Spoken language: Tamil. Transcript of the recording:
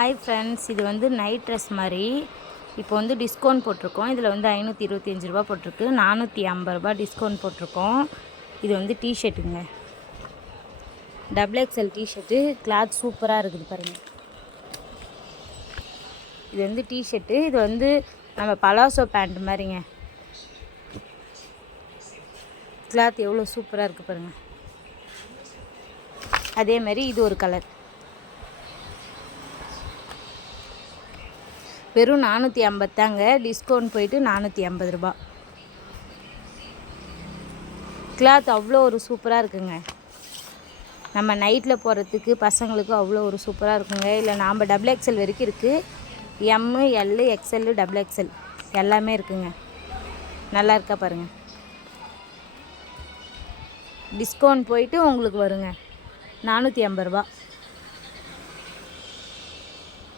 ஹாய் ஃப்ரெண்ட்ஸ், இது வந்து நைட் ட்ரெஸ் மாதிரி. இப்போ வந்து டிஸ்கவுண்ட் போட்டிருக்கோம். இதில் வந்து 525 ரூபா போட்டிருக்கு, 450 ரூபா டிஸ்கவுண்ட் போட்டிருக்கோம். இது வந்து டிஷர்ட்டுங்க, XXL டிஷர்ட்டு. கிளாத் சூப்பராக இருக்குது பாருங்கள். இது வந்து டிஷர்ட்டு. இது வந்து நம்ம பலாசோ பேண்ட் மாதிரிங்க. கிளாத் எவ்வளோ சூப்பராக இருக்குது பாருங்கள். அதே மாதிரி இது ஒரு கலர். வெறும் 450 தாங்க, டிஸ்கவுண்ட் போயிட்டு 450 ரூபா. கிளாத் அவ்வளோ ஒரு சூப்பராக இருக்குங்க. நம்ம நைட்டில் போகிறதுக்கு பசங்களுக்கு அவ்வளோ ஒரு சூப்பராக இருக்குங்க. இல்லை நாம் XXL வரைக்கும் இருக்குது. M, L, XL, XXL எல்லாமே இருக்குங்க. நல்லா இருக்கா பாருங்கள். டிஸ்கவுண்ட் போயிட்டு உங்களுக்கு வருங்க 450 ரூபா.